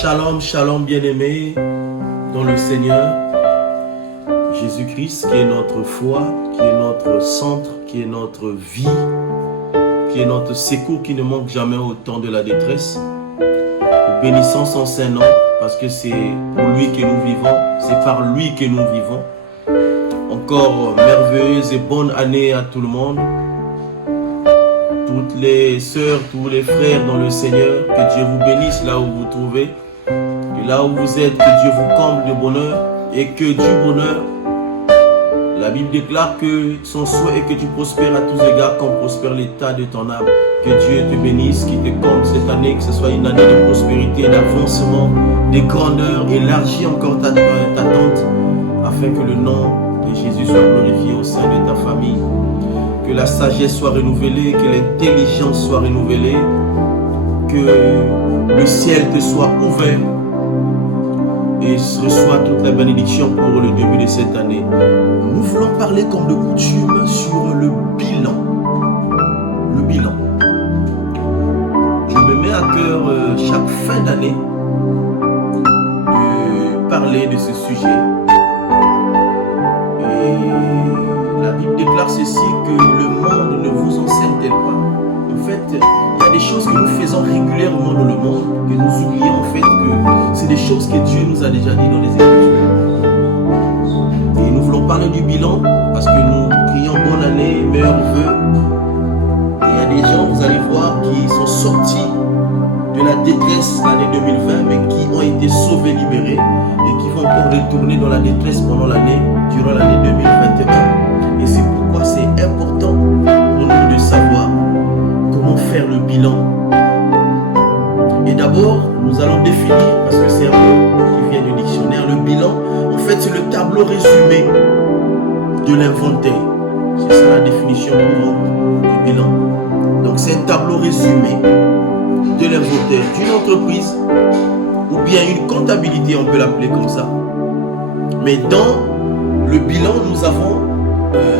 Shalom, shalom bien-aimés dans le Seigneur. Jésus-Christ qui est notre foi, qui est notre centre, qui est notre vie, qui est notre secours qui ne manque jamais au temps de la détresse. Nous bénissons son Saint-Nom parce que c'est pour lui que nous vivons, c'est par lui que nous vivons. Encore merveilleuse et bonne année à tout le monde. Toutes les sœurs, tous les frères dans le Seigneur, que Dieu vous bénisse là où vous vous trouvez. Et là où vous êtes, que Dieu vous comble de bonheur et que du bonheur, la Bible déclare que son souhait est que tu prospères à tous égards comme prospère l'état de ton âme. Que Dieu te bénisse, qu'il te comble cette année, que ce soit une année de prospérité, d'avancement, de grandeur. Élargis encore ta tente afin que le nom de Jésus soit glorifié au sein de ta famille. Que la sagesse soit renouvelée, que l'intelligence soit renouvelée, que le ciel te soit ouvert et reçois toute la bénédiction pour le début de cette année. Nous voulons parler comme de coutume sur le bilan. Le bilan. Je me mets à cœur chaque fin d'année de parler de ce sujet. Et la Bible déclare ceci, que le monde ne vous enseigne-t-elle pas. En fait, il y a des choses que nous faisons régulièrement dans le monde, que nous oublions en fait que c'est des choses que Dieu nous a déjà dit dans les Écritures. Et nous voulons parler du bilan parce que nous crions bonne année, meilleurs vœux. Et il y a des gens, vous allez voir, qui sont sortis de la détresse l'année 2020, mais qui ont été sauvés, libérés et qui vont encore retourner dans la détresse pendant l'année, durant l'année 2021. Et c'est pourquoi c'est important pour nous de savoir comment faire le bilan. Et d'abord, nous allons définir, parce que c'est un mot qui vient du dictionnaire, le bilan. En fait, c'est le tableau résumé de l'inventaire. C'est ça la définition courante du bilan. Donc, c'est un tableau résumé de l'inventaire d'une entreprise ou bien une comptabilité, on peut l'appeler comme ça. Mais dans le bilan, nous avons,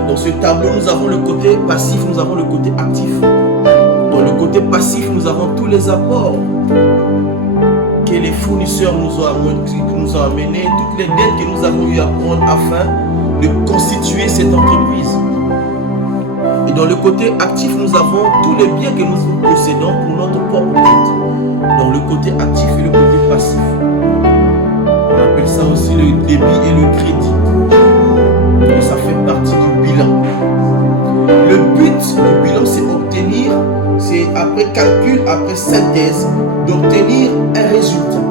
dans ce tableau, nous avons le côté passif, nous avons le côté actif. Dans le côté passif, nous avons tous les apports que les fournisseurs nous ont amenés, toutes les dettes que nous avons eu à prendre afin de constituer cette entreprise. Et dans le côté actif, nous avons tous les biens que nous possédons pour notre propre compte. Dans le côté actif et le côté passif. On appelle ça aussi le débit et le crédit. Et ça fait partie du bilan. Le but du bilan, c'est obtenir, c'est après calcul, après synthèse, d'obtenir un résultat.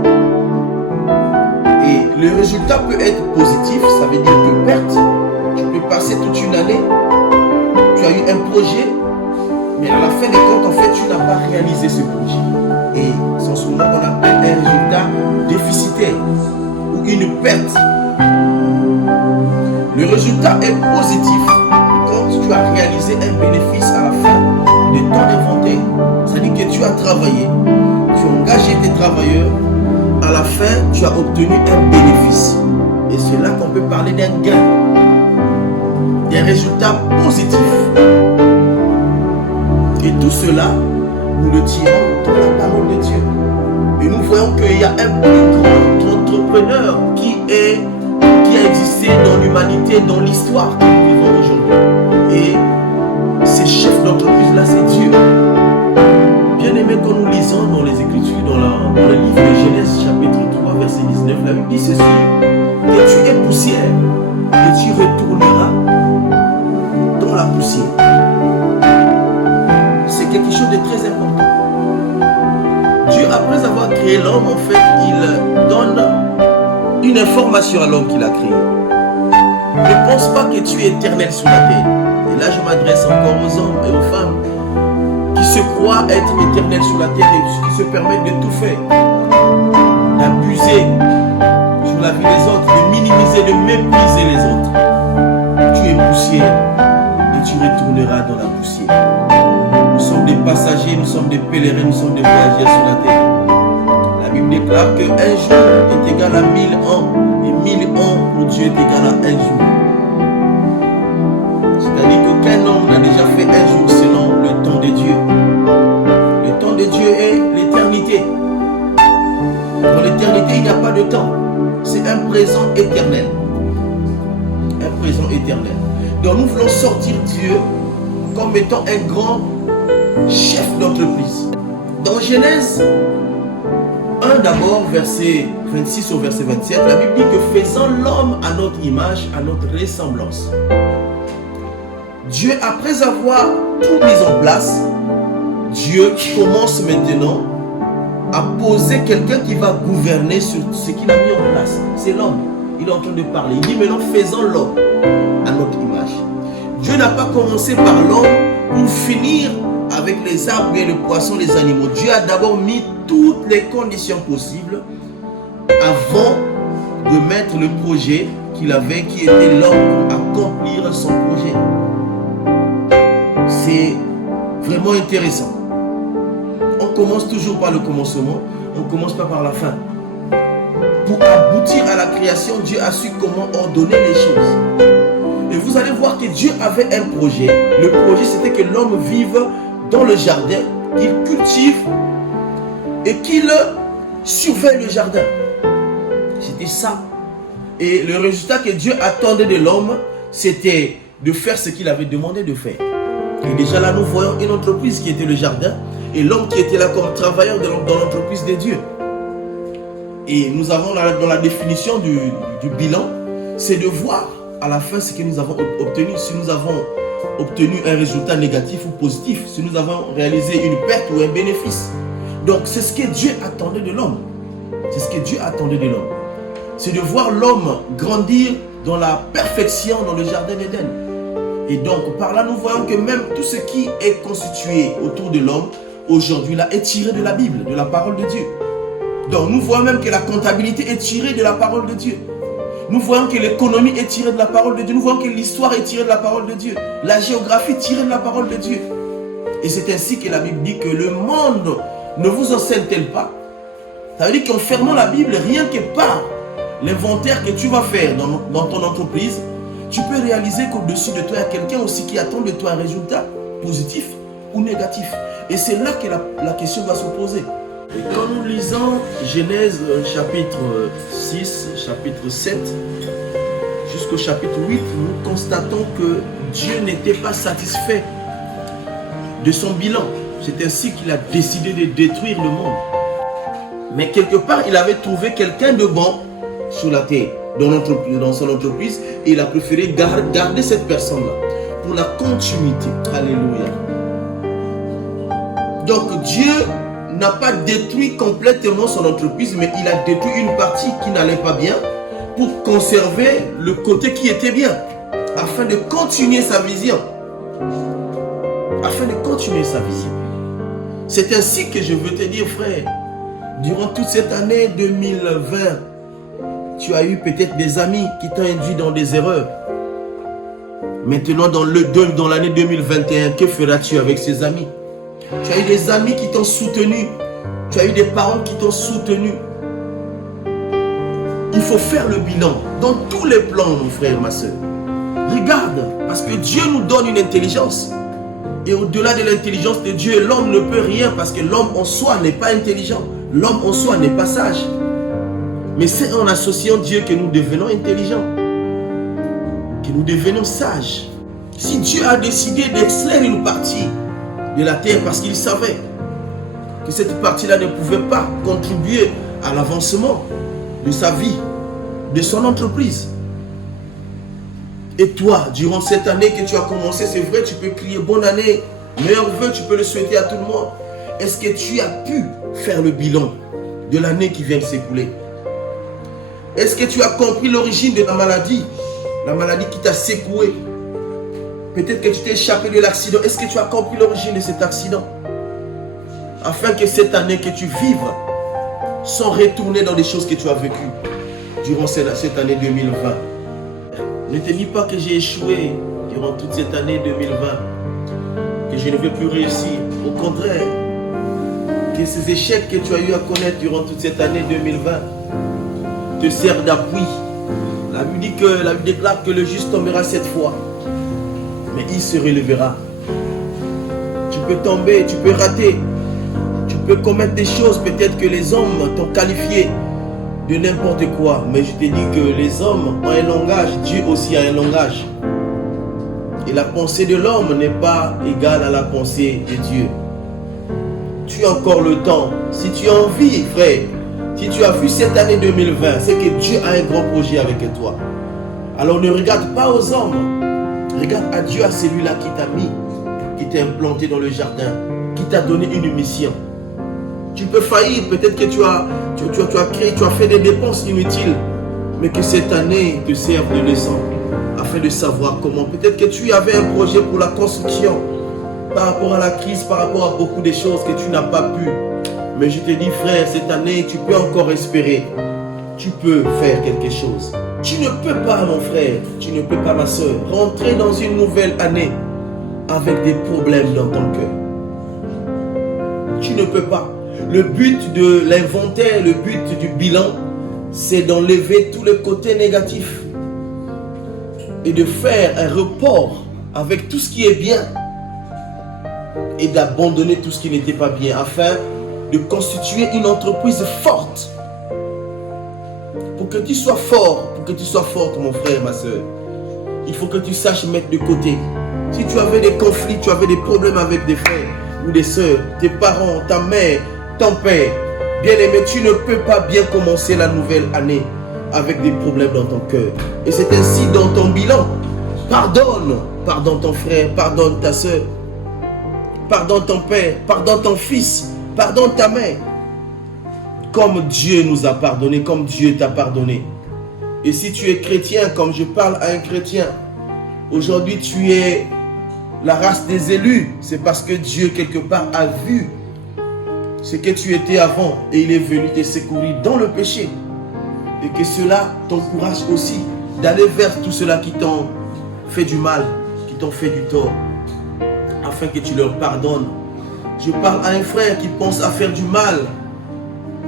Et le résultat peut être positif, ça veut dire que perte. Tu peux passer toute une année, tu as eu un projet, mais à la fin des comptes, en fait, tu n'as pas réalisé ce projet. Et c'est souvent qu'on appelle un résultat déficitaire ou une perte. Le résultat est positif quand tu as réalisé un bénéfice à la fin de ton inventaire. C'est-à-dire que tu as travaillé, tu as engagé tes travailleurs, à la fin, tu as obtenu un bénéfice. Et c'est là qu'on peut parler d'un gain, d'un résultat positif. Et tout cela, nous le tirons dans la parole de Dieu. Et nous voyons qu'il y a un plus grand entrepreneur qui a existé dans l'humanité, dans l'histoire que nous vivons aujourd'hui. Et ces chefs d'entreprise-là, c'est Dieu. Bien aimé, quand nous lisons dans les Écritures, dans le livre de Genèse, chapitre 3, verset 19, la Bible dit ceci, que tu es poussière, et tu retourneras dans la poussière. C'est quelque chose de très important. Dieu, après avoir créé l'homme, en fait, il donne une information à l'homme qu'il a créé. Ne pense pas que tu es éternel sur la terre. Et là, je m'adresse encore aux hommes et aux femmes qui se croient être éternels sur la terre et qui se permettent de tout faire, d'abuser sur la vie des autres, de minimiser, de mépriser les autres. Tu es poussière et tu retourneras dans la poussière. Nous sommes des passagers, nous sommes des pèlerins, nous sommes des voyageurs sur la terre. La Bible déclare qu'un jour est égal à 1000 ans et 1000 ans pour Dieu est égal à un jour. C'est-à-dire qu'aucun homme n'a déjà fait un jour selon le temps de Dieu. Le temps de Dieu est l'éternité. vérité, il n'y a pas de temps. C'est un présent éternel. Un présent éternel. Donc nous voulons sortir Dieu comme étant un grand chef d'entreprise. Dans Genèse 1 d'abord, verset 26 au verset 27, la Bible dit que faisant l'homme à notre image, à notre ressemblance. Dieu, après avoir tout mis en place, Dieu commence maintenant à poser quelqu'un qui va gouverner sur ce qu'il a mis en place. C'est l'homme. Il est en train de parler. Il dit maintenant faisons l'homme à notre image. Dieu n'a pas commencé par l'homme pour finir avec les arbres et les poissons, les animaux. Dieu a d'abord mis toutes les conditions possibles avant de mettre le projet qu'il avait, qui était l'homme, pour accomplir son projet. C'est vraiment intéressant. On commence toujours par le commencement, on ne commence pas par la fin. Pour aboutir à la création, Dieu a su comment ordonner les choses. Et vous allez voir que Dieu avait un projet. Le projet, c'était que l'homme vive dans le jardin, qu'il cultive et qu'il surveille le jardin. C'était ça. Et le résultat que Dieu attendait de l'homme, c'était de faire ce qu'il avait demandé de faire. Et déjà là, nous voyons une entreprise qui était le jardin et l'homme qui était là comme travailleur dans l'entreprise de Dieu. Et nous avons dans la définition du bilan, c'est de voir à la fin ce que nous avons obtenu. Si nous avons obtenu un résultat négatif ou positif, si nous avons réalisé une perte ou un bénéfice. Donc c'est ce que Dieu attendait de l'homme. C'est ce que Dieu attendait de l'homme. C'est de voir l'homme grandir dans la perfection dans le jardin d'Éden. Et donc par là nous voyons que même tout ce qui est constitué autour de l'homme aujourd'hui là est tiré de la Bible, de la parole de Dieu. Donc nous voyons même que la comptabilité est tirée de la parole de Dieu. Nous voyons que l'économie est tirée de la parole de Dieu. Nous voyons que l'histoire est tirée de la parole de Dieu. La géographie est tirée de la parole de Dieu. Et c'est ainsi que la Bible dit que le monde ne vous enseigne-t-elle pas? Ça veut dire qu'en fermant la Bible, rien que par l'inventaire que tu vas faire dans ton entreprise, tu peux réaliser qu'au-dessus de toi, il y a quelqu'un aussi qui attend de toi un résultat positif ou négatif. Et c'est là que la question va se poser. Et quand nous lisons Genèse chapitre 6, chapitre 7, jusqu'au chapitre 8, nous constatons que Dieu n'était pas satisfait de son bilan. C'est ainsi qu'il a décidé de détruire le monde. Mais quelque part, il avait trouvé quelqu'un de bon sur la terre, dans son entreprise, et il a préféré garder cette personne-là pour la continuité. Alléluia. Donc Dieu n'a pas détruit complètement son entreprise, mais il a détruit une partie qui n'allait pas bien pour conserver le côté qui était bien, afin de continuer sa vision. Afin de continuer sa vision. C'est ainsi que je veux te dire, frère, durant toute cette année 2020, tu as eu peut-être des amis qui t'ont induit dans des erreurs. Maintenant, dans l'année 2021, que feras-tu avec ces amis? Tu as eu des amis qui t'ont soutenu. Tu as eu des parents qui t'ont soutenu. Il faut faire le bilan dans tous les plans, mon frère, ma soeur. Regarde, parce que Dieu nous donne une intelligence. Et au-delà de l'intelligence de Dieu, l'homme ne peut rien parce que l'homme en soi n'est pas intelligent. L'homme en soi n'est pas sage. Mais c'est en associant Dieu que nous devenons intelligents. Que nous devenons sages. Si Dieu a décidé d'extraire une partie de la terre parce qu'il savait que cette partie-là ne pouvait pas contribuer à l'avancement de sa vie, de son entreprise. Et toi, durant cette année que tu as commencé, c'est vrai, tu peux crier bonne année, meilleurs vœux, tu peux le souhaiter à tout le monde. Est-ce que tu as pu faire le bilan de l'année qui vient de s'écouler? Est-ce que tu as compris l'origine de la maladie qui t'a secoué? Peut-être que tu t'es échappé de l'accident. Est-ce que tu as compris l'origine de cet accident? Afin que cette année que tu vives sans retourner dans des choses que tu as vécues durant cette année 2020. Ne te dis pas que j'ai échoué durant toute cette année 2020, que je ne vais plus réussir. Au contraire, que ces échecs que tu as eu à connaître durant toute cette année 2020 te servent d'appui. La Bible déclare que le juste tombera 7 fois, mais il se relèvera. Tu peux tomber, tu peux rater, tu peux commettre des choses peut-être que les hommes t'ont qualifié de n'importe quoi. Mais je te dis que les hommes ont un langage, Dieu aussi a un langage. Et la pensée de l'homme n'est pas égale à la pensée de Dieu. Tu as encore le temps. Si tu as envie, frère, si tu as vu cette année 2020, c'est que Dieu a un grand projet avec toi. Alors ne regarde pas aux hommes. Regarde à Dieu, à celui-là qui t'a mis, qui t'a implanté dans le jardin, qui t'a donné une mission. Tu peux faillir, peut-être que tu as fait des dépenses inutiles, mais que cette année te serve de leçon, afin de savoir comment. Peut-être que tu avais un projet pour la construction, par rapport à la crise, par rapport à beaucoup de choses que tu n'as pas pu. Mais je te dis, frère, cette année, tu peux encore espérer. Tu peux faire quelque chose. Tu ne peux pas, mon frère, tu ne peux pas, ma soeur, rentrer dans une nouvelle année avec des problèmes dans ton cœur. Tu ne peux pas. Le but de l'inventaire, le but du bilan, c'est d'enlever tous les côtés négatifs et de faire un report avec tout ce qui est bien et d'abandonner tout ce qui n'était pas bien afin de constituer une entreprise forte. Pour que tu sois fort, pour que tu sois forte, mon frère, ma soeur, il faut que tu saches mettre de côté. Si tu avais des conflits, tu avais des problèmes avec des frères ou des soeurs, tes parents, ta mère, ton père, bien aimé, tu ne peux pas bien commencer la nouvelle année avec des problèmes dans ton cœur. Et c'est ainsi dans ton bilan. Pardonne, pardonne ton frère, pardonne ta soeur, pardonne ton père, pardonne ton fils, pardonne ta mère. Comme Dieu nous a pardonné, comme Dieu t'a pardonné. Et si tu es chrétien, comme je parle à un chrétien, aujourd'hui tu es la race des élus. C'est parce que Dieu quelque part a vu ce que tu étais avant et il est venu te secourir dans le péché. Et que cela t'encourage aussi d'aller vers tous ceux-là qui t'ont fait du mal, qui t'ont fait du tort, afin que tu leur pardonnes. Je parle à un frère qui pense à faire du mal,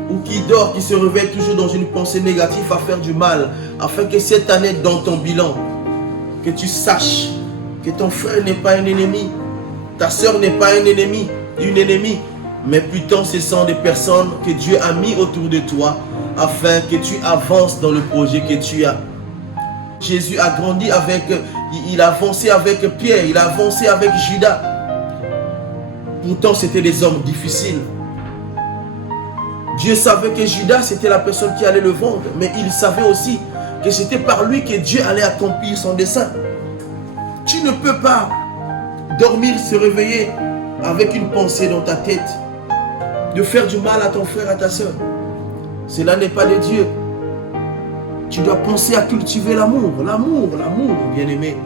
ou qui dort, qui se réveille toujours dans une pensée négative à faire du mal, afin que cette année dans ton bilan, que tu saches que ton frère n'est pas un ennemi, ta soeur n'est pas un ennemi, une ennemie, mais plutôt ce sont des personnes que Dieu a mis autour de toi, afin que tu avances dans le projet que tu as. Jésus a grandi avec, il a avancé avec Pierre, il a avancé avec Judas. Pourtant c'était des hommes difficiles. Dieu savait que Judas c'était la personne qui allait le vendre, mais il savait aussi que c'était par lui que Dieu allait accomplir son dessein. Tu ne peux pas dormir, se réveiller avec une pensée dans ta tête de faire du mal à ton frère, à ta soeur. Cela n'est pas de Dieu. Tu dois penser à cultiver l'amour, l'amour, l'amour, bien-aimé.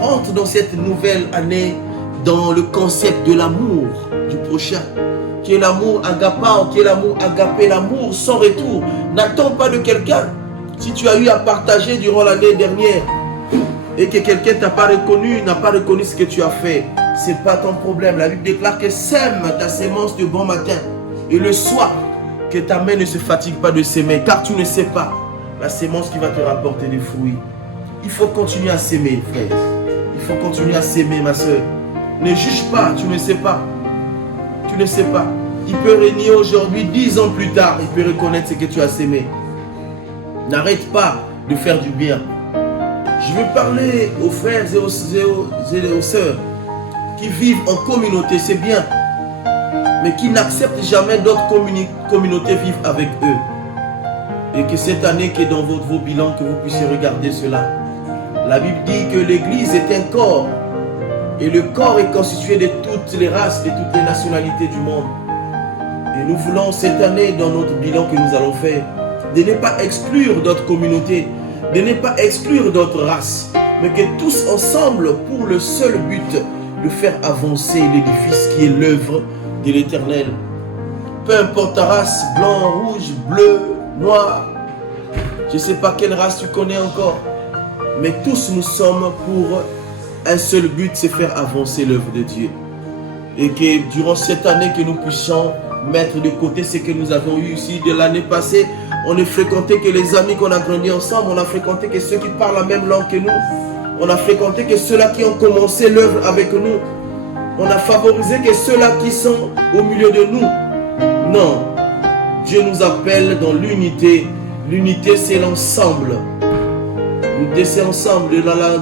Rentre dans cette nouvelle année dans le concept de l'amour du prochain, qui est l'amour agapao, qui est l'amour agapé, l'amour sans retour. N'attends pas de quelqu'un. Si tu as eu à partager durant l'année dernière et que quelqu'un t'a pas reconnu, n'a pas reconnu ce que tu as fait, c'est pas ton problème. La Bible déclare que sème ta sémence de bon matin et le soir, que ta main ne se fatigue pas de s'aimer, car tu ne sais pas la sémence qui va te rapporter des fruits. Il faut continuer à s'aimer, frère. Il faut continuer à s'aimer, ma soeur. Ne juge pas, tu ne sais pas. Tu ne sais pas. Il peut régner aujourd'hui, 10 ans plus tard, il peut reconnaître ce que tu as sémé. N'arrête pas de faire du bien. Je veux parler aux frères et aux sœurs qui vivent en communauté, c'est bien, mais qui n'acceptent jamais d'autres communautés vivre avec eux. Et que cette année, que dans vos bilans, que vous puissiez regarder cela. La Bible dit que l'église est un corps. Et le corps est constitué de toutes les races, de toutes les nationalités du monde. Et nous voulons cette année, dans notre bilan que nous allons faire, de ne pas exclure d'autres communautés, de ne pas exclure d'autres races, mais que tous ensemble, pour le seul but de faire avancer l'édifice qui est l'œuvre de l'Éternel. Peu importe ta race, blanc, rouge, bleu, noir, je ne sais pas quelle race tu connais encore, mais tous nous sommes pour un seul but, c'est faire avancer l'œuvre de Dieu. Et que durant cette année, que nous puissions mettre de côté ce que nous avons eu ici de l'année passée. On ne fréquentait que les amis qu'on a grandi ensemble, on a fréquenté que ceux qui parlent la même langue que nous, on a fréquenté que ceux-là qui ont commencé l'œuvre avec nous, on a favorisé que ceux-là qui sont au milieu de nous. Non, Dieu nous appelle dans l'unité L'unité, c'est l'ensemble. L'unité, c'est ensemble.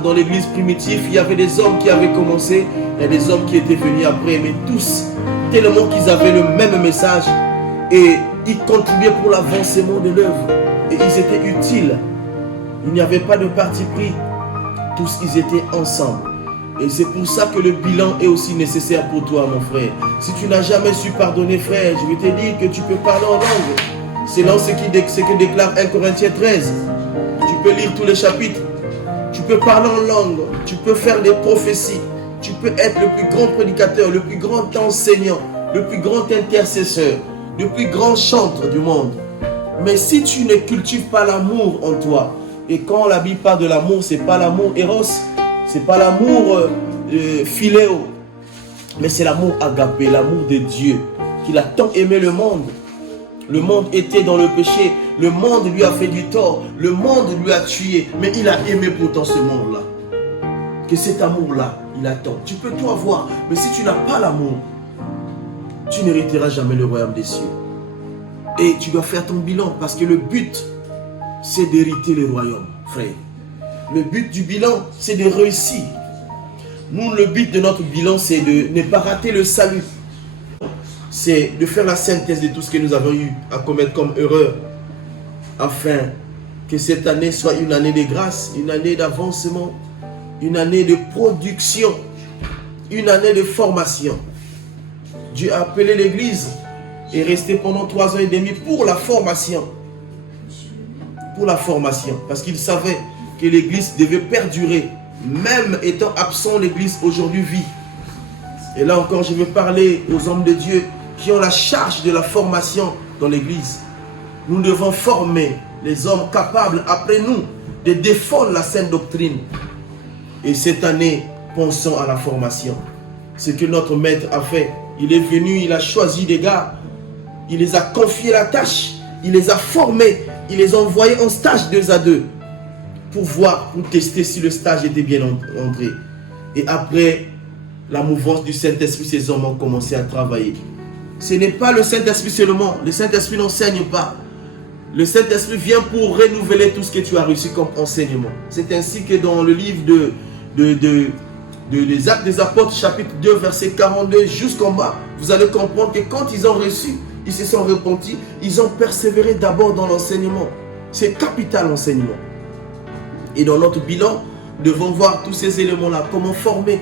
Dans l'église primitive, il y avait des hommes qui avaient commencé, il y a des hommes qui étaient venus après, mais tous, tellement qu'ils avaient le même message et ils contribuaient pour l'avancement de l'œuvre. Et ils étaient utiles. Il n'y avait pas de parti pris. Tous, ils étaient ensemble. Et c'est pour ça que le bilan est aussi nécessaire pour toi, mon frère. Si tu n'as jamais su pardonner, frère, je vais te dire que tu peux parler en langue. C'est là ce que déclare 1 Corinthiens 13. Tu peux lire tous les chapitres. Tu peux parler en langue. Tu peux faire des prophéties. Tu peux être le plus grand prédicateur, le plus grand enseignant, le plus grand intercesseur, le plus grand chanteur du monde. Mais si tu ne cultives pas l'amour en toi, et quand la Bible parle de l'amour, ce n'est pas l'amour éros, ce n'est pas l'amour philéo, mais c'est l'amour agapé, l'amour de Dieu, qu'il a tant aimé le monde. Le monde était dans le péché, le monde lui a fait du tort, le monde lui a tué, mais il a aimé pourtant ce monde-là. Que cet amour-là, il attend. Tu peux tout avoir, mais si tu n'as pas l'amour, tu n'hériteras jamais le royaume des cieux. Et tu dois faire ton bilan, parce que le but, c'est d'hériter le royaume, frère. Le but du bilan, c'est de réussir. Nous, le but de notre bilan, c'est de ne pas rater le salut. C'est de faire la synthèse de tout ce que nous avons eu à commettre comme erreur, afin que cette année soit une année de grâce, une année d'avancement, une année de production, une année de formation. Dieu a appelé l'église et resté pendant 3 ans et demi pour la formation. Pour la formation, parce qu'il savait que l'église devait perdurer. Même étant absent, l'église aujourd'hui vit. Et là encore, je veux parler aux hommes de Dieu qui ont la charge de la formation dans l'église. Nous devons former les hommes capables après nous de défendre la sainte doctrine. Et cette année, pensons à la formation. Ce que notre maître a fait. Il est venu, il a choisi des gars, il les a confié la tâche, il les a formés, il les a envoyés en stage 2 à 2 pour voir, pour tester si le stage était bien entré. Et après la mouvance du Saint-Esprit, ces hommes ont commencé à travailler. Ce n'est pas le Saint-Esprit seulement, le Saint-Esprit n'enseigne pas. Le Saint-Esprit vient pour renouveler tout ce que tu as reçu comme enseignement. C'est ainsi que dans le livre des Actes des Apôtres, chapitre 2, verset 42 jusqu'en bas, vous allez comprendre que quand ils ont reçu, ils se sont repentis, ils ont persévéré d'abord dans l'enseignement. C'est capital l'enseignement. Et dans notre bilan, nous devons voir tous ces éléments-là. Comment former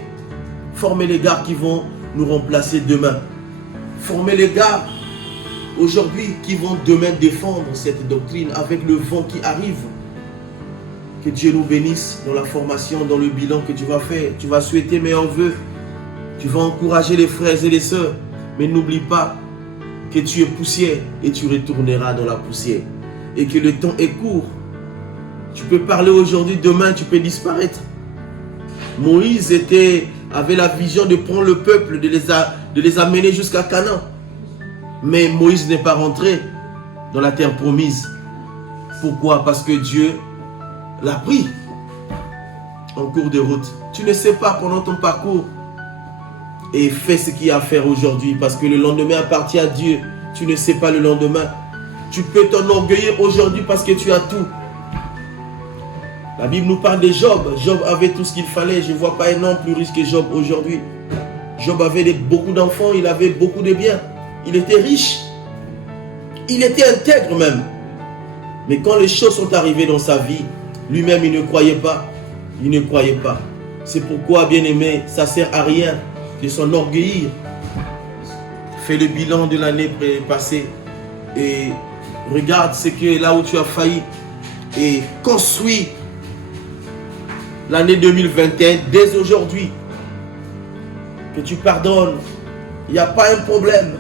les gars qui vont nous remplacer demain. Former les gars aujourd'hui qui vont demain défendre cette doctrine avec le vent qui arrive. Que Dieu nous bénisse dans la formation, dans le bilan que tu vas faire. Tu vas souhaiter meilleurs vœux. Tu vas encourager les frères et les sœurs. Mais n'oublie pas que tu es poussière et tu retourneras dans la poussière. Et que le temps est court. Tu peux parler aujourd'hui, demain tu peux disparaître. Moïse avait la vision de prendre le peuple, de les amener jusqu'à Canaan. Mais Moïse n'est pas rentré dans la terre promise. Pourquoi? Parce que Dieu l'a pris en cours de route. Tu ne sais pas pendant ton parcours. Et fais ce qu'il y a à faire aujourd'hui, parce que le lendemain appartient à Dieu. Tu ne sais pas le lendemain. Tu peux t'enorgueillir aujourd'hui parce que tu as tout. La Bible nous parle de Job. Job avait tout ce qu'il fallait. Je ne vois pas un homme plus riche que Job aujourd'hui. Job avait beaucoup d'enfants, il avait beaucoup de biens. Il était riche. Il était intègre même. Mais quand les choses sont arrivées dans sa vie, lui-même il ne croyait pas. Il ne croyait pas. C'est pourquoi, bien-aimé, ça ne sert à rien de s'enorgueillir. Fais le bilan de l'année passée et regarde ce que là où tu as failli et construis l'année 2021 dès aujourd'hui. Que tu pardonnes. Il n'y a pas un problème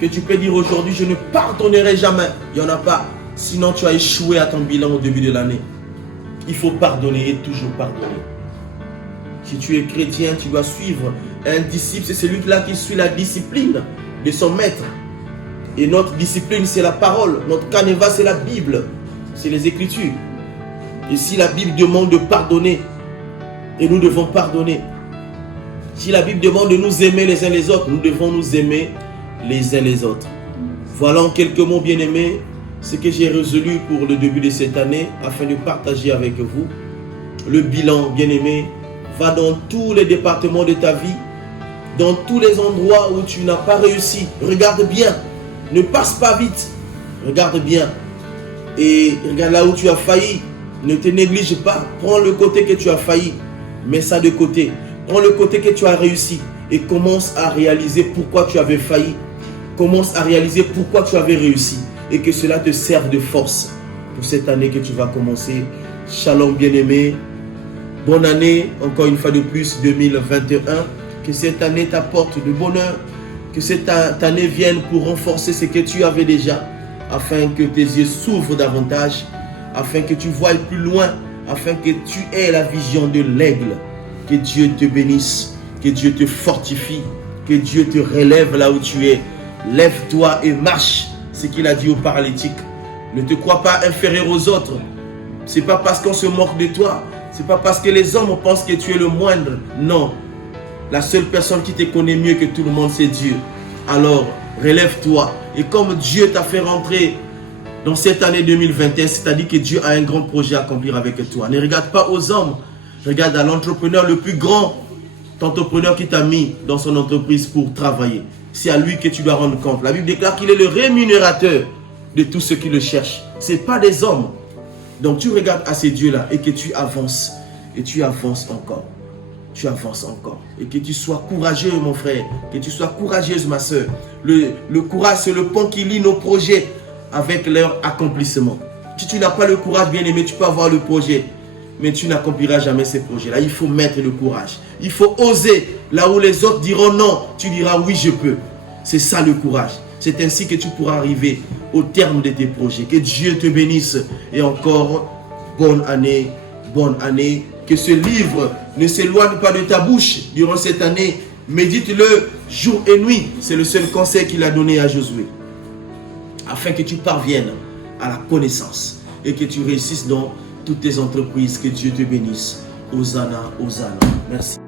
que tu peux dire aujourd'hui, je ne pardonnerai jamais. Il n'y en a pas. Sinon tu as échoué à ton bilan au début de l'année. Il faut pardonner et toujours pardonner. Si tu es chrétien, tu dois suivre. Un disciple, c'est celui-là qui suit la discipline de son maître. Et notre discipline, c'est la parole. Notre canevas, c'est la Bible. C'est les Écritures. Et si la Bible demande de pardonner, et nous devons pardonner. Si la Bible demande de nous aimer les uns les autres, nous devons nous aimer les uns les autres. Voilà en quelques mots, bien-aimés. ce que j'ai résolu pour le début de cette année, afin de partager avec vous. Le bilan, bien-aimé, va dans tous les départements de ta vie, dans tous les endroits où tu n'as pas réussi. Regarde bien, ne passe pas vite, regarde bien. Et regarde là où tu as failli, ne te néglige pas. Prends le côté que tu as failli, mets ça de côté. Prends le côté que tu as réussi et commence à réaliser pourquoi tu avais failli. Commence à réaliser pourquoi tu avais réussi et que cela te serve de force pour cette année que tu vas commencer. Shalom bien-aimé. Bonne année, encore une fois de plus, 2021. Que cette année t'apporte de bonheur. Que cette année vienne pour renforcer ce que tu avais déjà. Afin que tes yeux s'ouvrent davantage. Afin que tu voies plus loin. Afin que tu aies la vision de l'aigle. Que Dieu te bénisse. Que Dieu te fortifie. Que Dieu te relève là où tu es. Lève-toi et marche. Ce qu'il a dit aux paralytiques. Ne te crois pas inférieur aux autres. Ce n'est pas parce qu'on se moque de toi. Ce n'est pas parce que les hommes pensent que tu es le moindre. Non. La seule personne qui te connaît mieux que tout le monde, c'est Dieu. Alors, relève-toi. Et comme Dieu t'a fait rentrer dans cette année 2021, c'est-à-dire que Dieu a un grand projet à accomplir avec toi. Ne regarde pas aux hommes. Regarde à l'entrepreneur le plus grand. L'entrepreneur qui t'a mis dans son entreprise pour travailler. C'est à lui que tu dois rendre compte. La Bible déclare qu'il est le rémunérateur de tous ceux qui le cherchent. Ce n'est pas des hommes. Donc tu regardes à ces dieux-là et que tu avances. Et tu avances encore. Tu avances encore. Et que tu sois courageux, mon frère. Que tu sois courageuse, ma soeur. Le courage, c'est le pont qui lie nos projets avec leur accomplissement. Si tu n'as pas le courage, bien aimé, tu peux avoir le projet. Mais tu n'accompliras jamais ces projets-là. Il faut mettre le courage. Il faut oser. Là où les autres diront non, tu diras oui, je peux. C'est ça le courage. C'est ainsi que tu pourras arriver au terme de tes projets. Que Dieu te bénisse. Et encore, bonne année. Bonne année. Que ce livre ne s'éloigne pas de ta bouche durant cette année. Médite-le jour et nuit. C'est le seul conseil qu'il a donné à Josué. Afin que tu parviennes à la connaissance. Et que tu réussisses dans toutes tes entreprises. Que Dieu te bénisse. Hosanna, Hosanna. Merci.